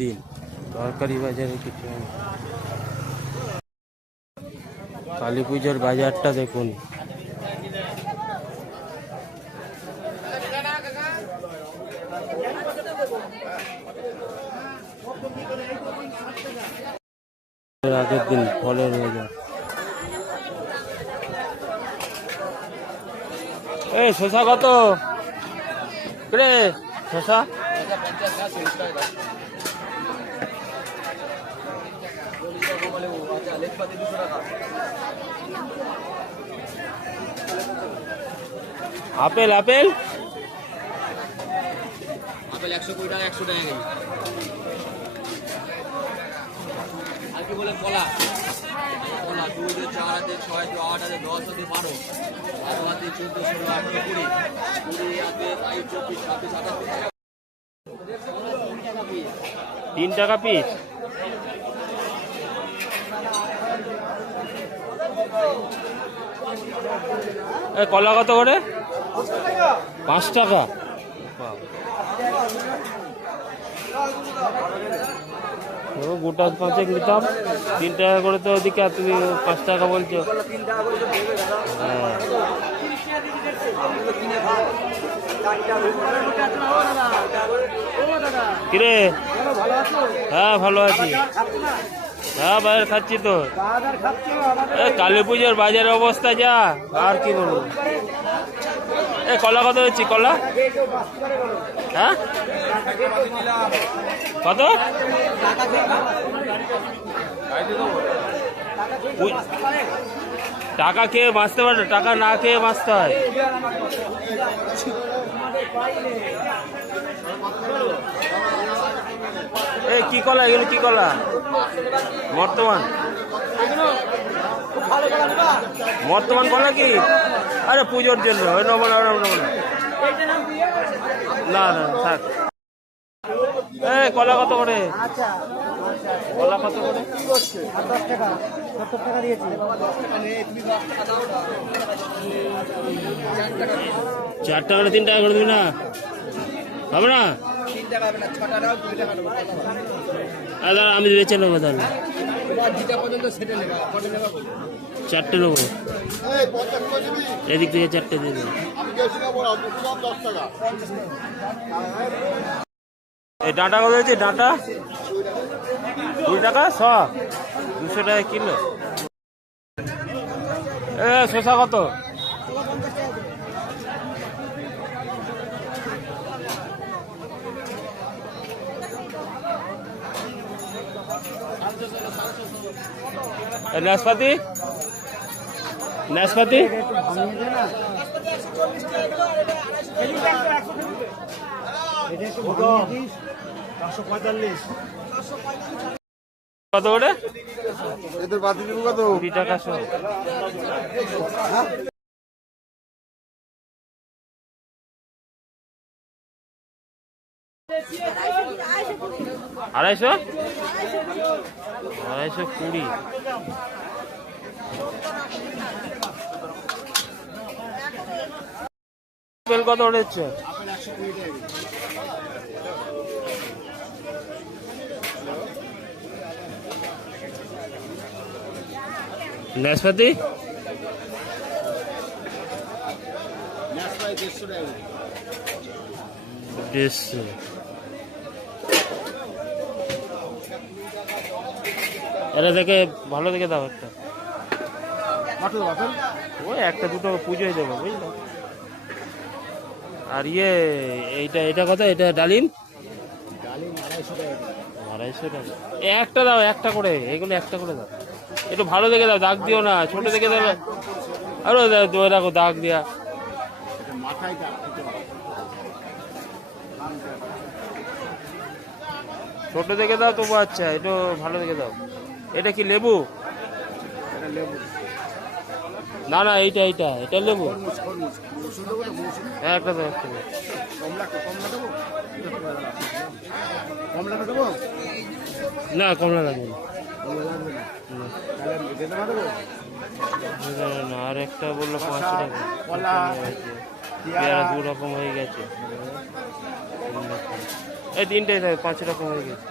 দিন তরকারি বাজারে কিছু নেই। কালী পুজোর বাজারটা দেখুন। আগের দিন ফলের বাজার। এই শসা কত রে? শসা আপেল আপেল আপেল 120 টাকা 100 টাকা কেজি। আর কি বলে কলা, কলা 2 দিয়ে 4 আছে 6 দিয়ে 8 আছে 10 আছে 12 12 আছে 14 16 18 20 20 আছে 24 26 27 3 টাকা পিস। কলা কত করে? 5 টাকা। গোটা 5 নিতাম 3 টাকা করে, তো ওদিকে আর তুমি 5 টাকা বলছো। হ্যাঁ কিরে? হ্যাঁ ভালো আছি। হ্যাঁ বাজার খাচ্ছি তো। কালী পুজোর বাজারের অবস্থা যা, আর কি বলবো। কলা কত হচ্ছে? কলা হ্যাঁ কত? টাকা খেয়ে বাঁচতে পারে, টাকা না খেয়ে বাঁচতে হয়। কি কলা এগুলো? কি কলা? বর্তমান বর্তমান কলা কি? আরে পুজোর জন্য ওই নেবো না, না না থাক। কলা কত করে? কলা কত করে? 4 টাকা 3 টাকা করে দিবি না? হবে না? আমি বেঁচে নেবো তাহলে। 4টে নেবো, এদিক থেকে 4টে দিয়ে দেবো। এই ডাঁটা কত হয়েছে? ডাঁটা 2 টাকা 100, 200 টাকা কিলো। শসা কত? নাশপাতি নাশপাতি কত করে? 20 টাকা 100। আড়াইশো 220। আপেল কত উঠেছে? নাশপাতি এটা দেখে ভালো দেখে দাও একটা। ওই একটা দুটো পুজোয় দেবো বুঝলো। আর এটা কত? এটা ডালিম 250 টাকা। একটা দাও, একটা করে, এগুলো একটা করে দাও। একটু ভালো দেখে দাও, দাগ দিও না, ছোট দেখে দেবে। আরো দেখো দাগ দিয়া। ছোট দেখে দাও তবু। আচ্ছা একটু ভালো দেখে দাও। এটা কি লেবু? না না এটা লেবু। হ্যাঁ একটা দাও, একটা দাও। না কমলা লাগবে না। আর একটা বললো 5 টাকা। পেয়ারা 2 রকম হয়ে গেছে। এই 3টে 5 রকম হয়ে গেছে।